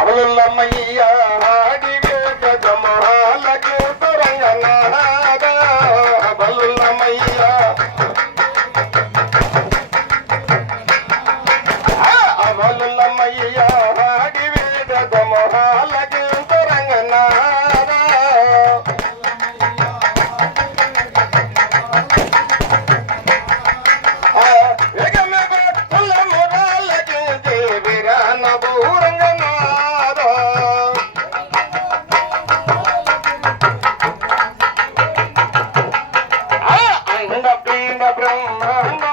அவள் அம்மையா బ్రహ్మాండము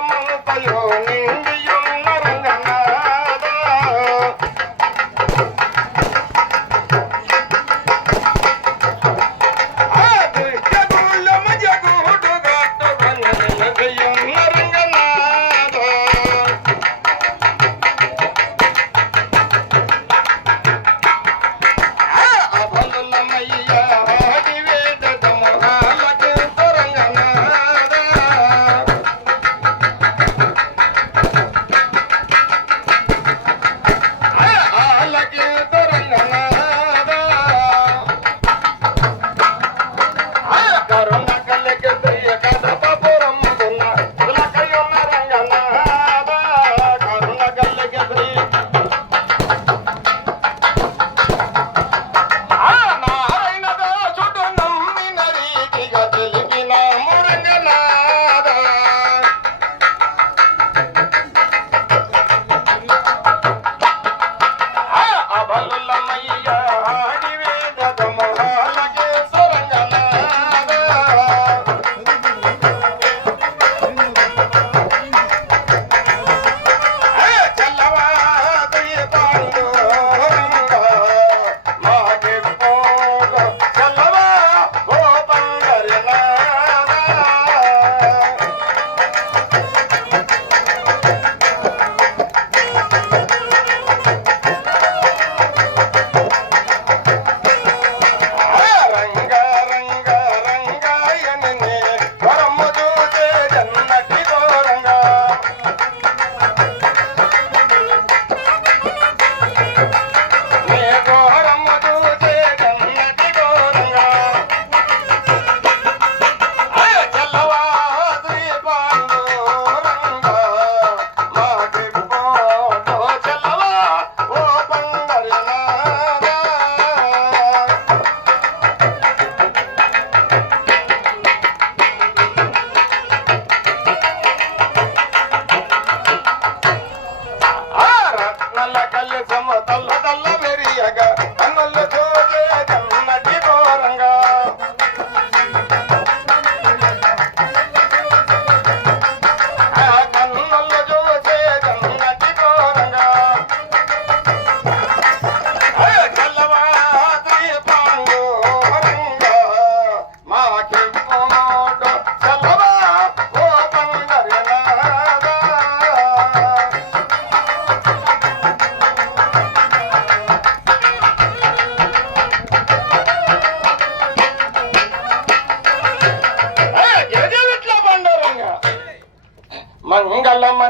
మంగళమన్